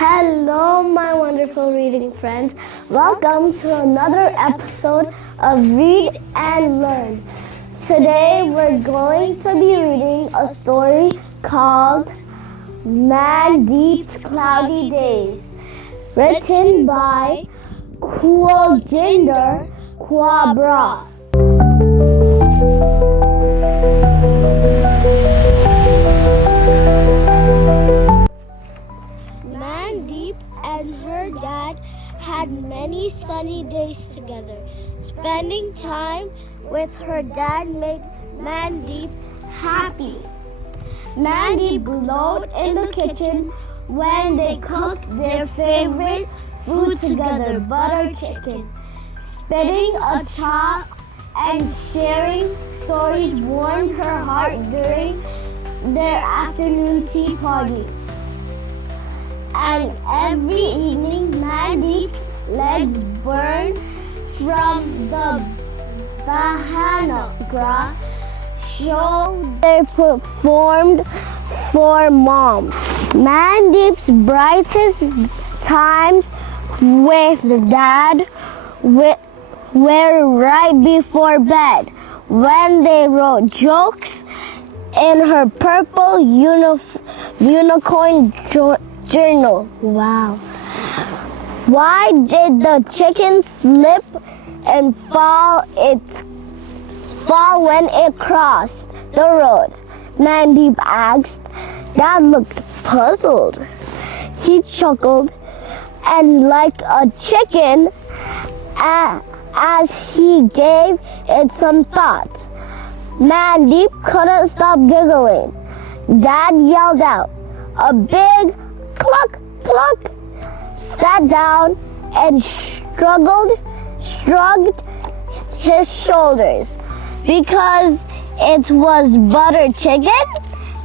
Hello, my wonderful reading friends. Welcome to another episode of Read and Learn. Today we're going to be reading a story called Mandeep's Cloudy Days, written by Kuljinder Kaur. Mandeep and her dad had many sunny days together. Spending time with her dad made Mandeep happy. Mandeep glowed in the kitchen when they cooked their favorite food together, butter chicken. Spitting a chop and sharing stories warmed her heart during their afternoon tea party. And every evening, Mandeep's legs burned from the Bahanagra show they performed for Mom. Mandeep's brightest times with Dad were right before bed, when they wrote jokes in her purple unicorn journal. Wow. Why did the chicken slip and fall when it crossed the road? Mandeep asked. Dad looked puzzled. He chuckled and like a chicken as he gave it some thought. Mandeep couldn't stop giggling. Dad yelled out. A big cluck, cluck, sat down and shrugged his shoulders. Because it was butter chicken?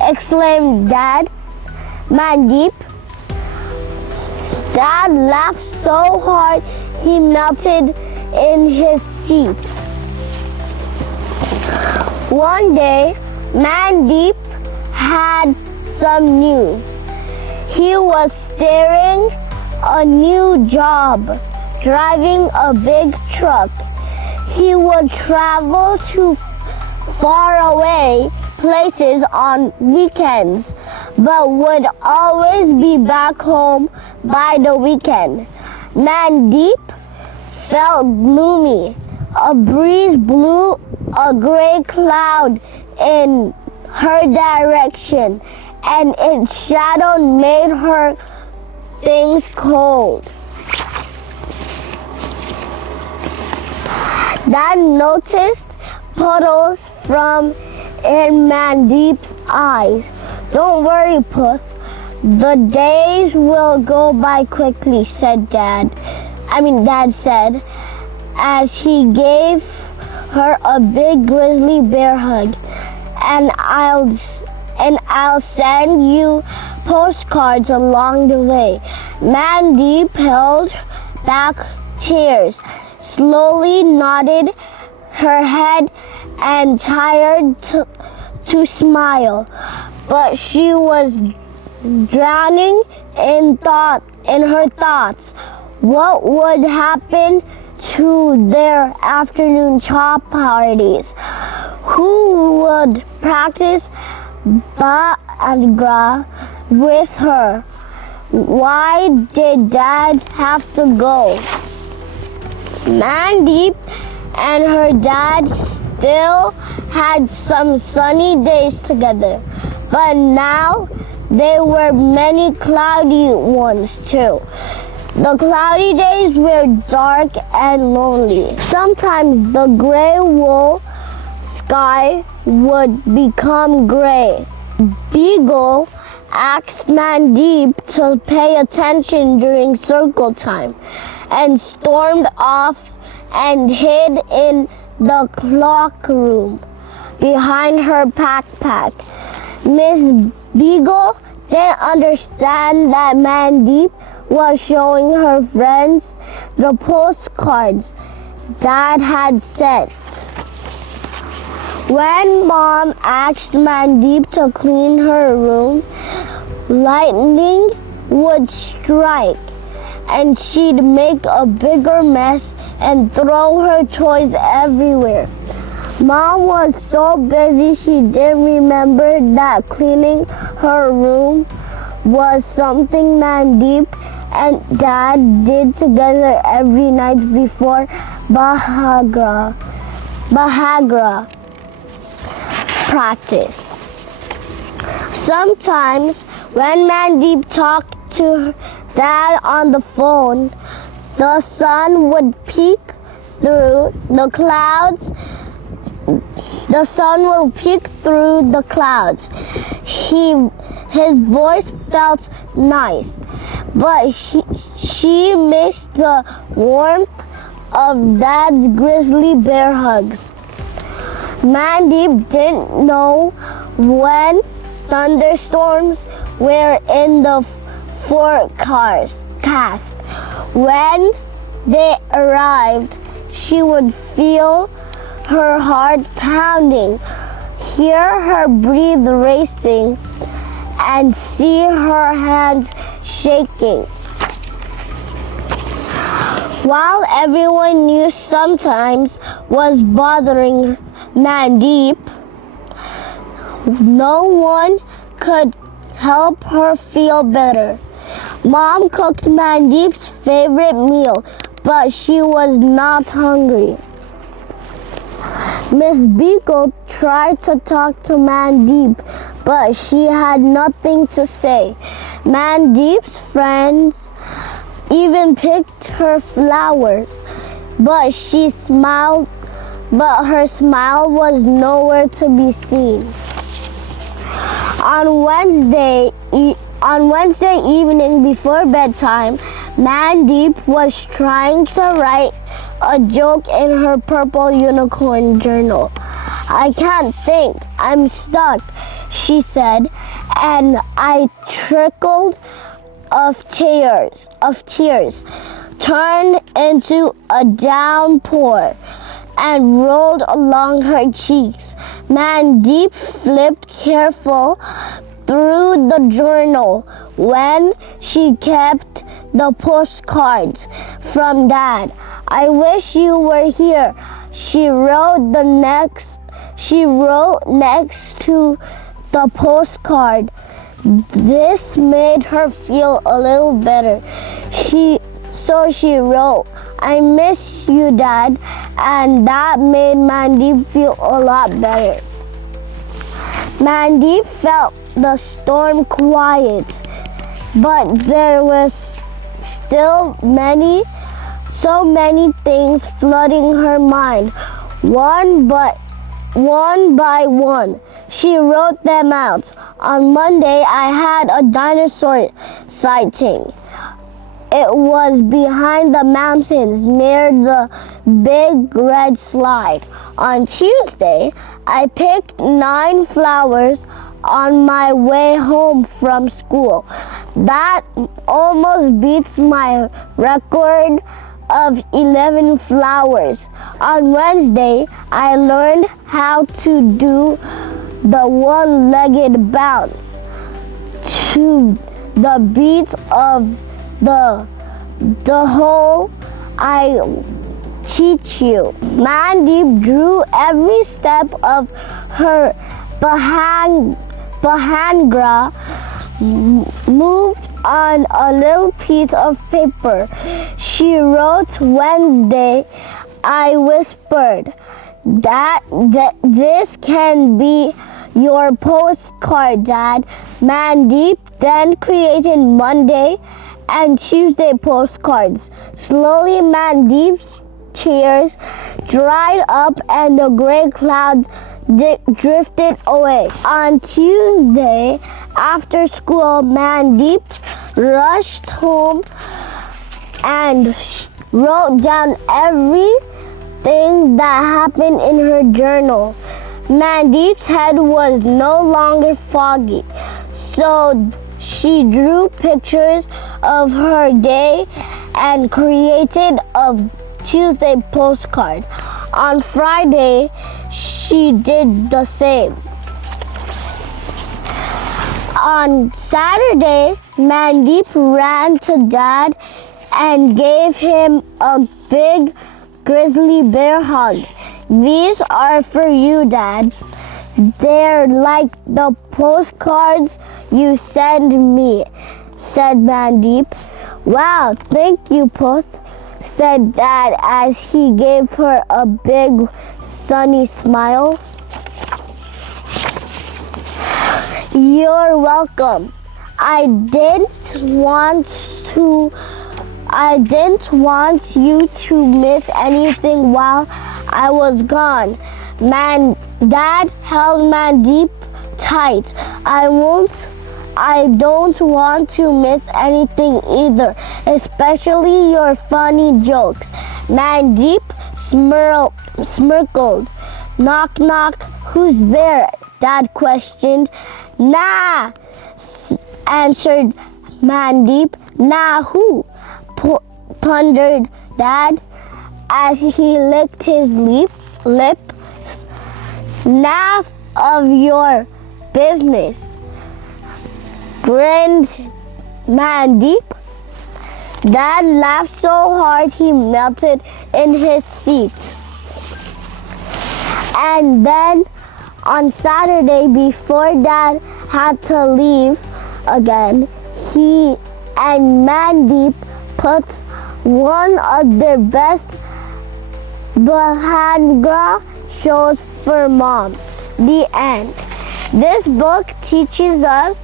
Exclaimed Dad. Mandeep. Dad laughed so hard he melted in his seat. One day, Mandeep had some news. He was starting a new job, driving a big truck. He would travel to faraway places on weekends, but would always be back home by the weekend. Mandeep felt gloomy. A breeze blew a gray cloud in her direction, and its shadow made her things cold. Dad noticed puddles in Mandeep's eyes. Don't worry, Puss. The days will go by quickly, Dad said, as he gave her a big grizzly bear hug. And I'll send you postcards along the way. Mandeep held back tears, slowly nodded her head and tried to smile. But she was drowning in her thoughts. What would happen to their afternoon chop parties? Who would practice Bahanagra with her? Why did Dad have to go? Mandeep and her dad still had some sunny days together, but now there were many cloudy ones too. The cloudy days were dark and lonely. Sometimes the gray wool sky would become gray. Beagle asked Mandeep to pay attention during circle time and stormed off and hid in the clock room behind her backpack. Miss Beagle didn't understand that Mandeep was showing her friends the postcards Dad had sent. When Mom asked Mandeep to clean her room, lightning would strike, and she'd make a bigger mess and throw her toys everywhere. Mom was so busy she didn't remember that cleaning her room was something Mandeep and Dad did together every night before Bahagra practice. Sometimes when Mandeep talked to Dad on the phone, the sun would peek through the clouds. The sun will peek through the clouds. His voice felt nice, but she missed the warmth of Dad's grizzly bear hugs. Mandeep didn't know when thunderstorms were in the forecast. When they arrived, she would feel her heart pounding, hear her breath racing, and see her hands shaking. While everyone knew sometimes was bothering Mandeep, no one could help her feel better. Mom cooked Mandeep's favorite meal, but she was not hungry. Miss Beagle tried to talk to Mandeep, but she had nothing to say. Mandeep's friends even picked her flowers, but her smile was nowhere to be seen. On Wednesday evening before bedtime, Mandeep was trying to write a joke in her purple unicorn journal. "I can't think, I'm stuck," she said, and I trickled of tears turned into a downpour and rolled along her cheeks. Mandeep flipped careful through the journal when she kept the postcards from Dad. "I wish you were here," she wrote next to the postcard. This made her feel a little better. So she wrote, "I miss you, Dad," and that made Mandeep feel a lot better. Mandeep felt the storm quiet, but there was still so many things flooding her mind. One by one, she wrote them out. "On Monday, I had a dinosaur sighting. It was behind the mountains near the big red slide. On Tuesday, I picked 9 flowers on my way home from school. That almost beats my record of 11 flowers. On Wednesday, I learned how to do the one-legged bounce to the beat of the whole I teach you." Mandeep drew every step of her Bahangra, moved on a little piece of paper. She wrote Wednesday. I whispered, that "This can be your postcard, Dad." Mandeep then created Monday and Tuesday postcards. Slowly, Mandeep's tears dried up and the gray clouds drifted away. On Tuesday, after school, Mandeep rushed home and wrote down everything that happened in her journal. Mandeep's head was no longer foggy, so she drew pictures of her day and created a Tuesday postcard. On Friday, she did the same. On Saturday, Mandeep ran to Dad and gave him a big grizzly bear hug. These are for you, Dad. They're like the postcards you send me, said Mandeep. Wow, thank you, Puss, said Dad as he gave her a big sunny smile. You're welcome. I didn't want you to miss anything while I was gone. Dad held Mandeep tight. I don't want to miss anything either, especially your funny jokes. Mandeep smirkled. Knock, knock. Who's there? Dad questioned. Nah, answered Mandeep. Nah, who? Pondered Dad as he licked his lips. None of your business, grinned Mandeep. Dad laughed so hard he melted in his seat. And then on Saturday, before Dad had to leave again, he and Mandeep put one of their best Bhangra shows for Mom. The end. This book teaches us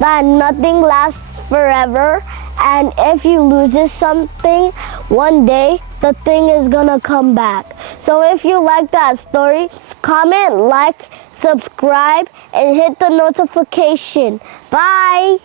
that nothing lasts forever, and if you lose something, one day the thing is gonna come back. So if you like that story, comment, like, subscribe, and hit the notification. Bye!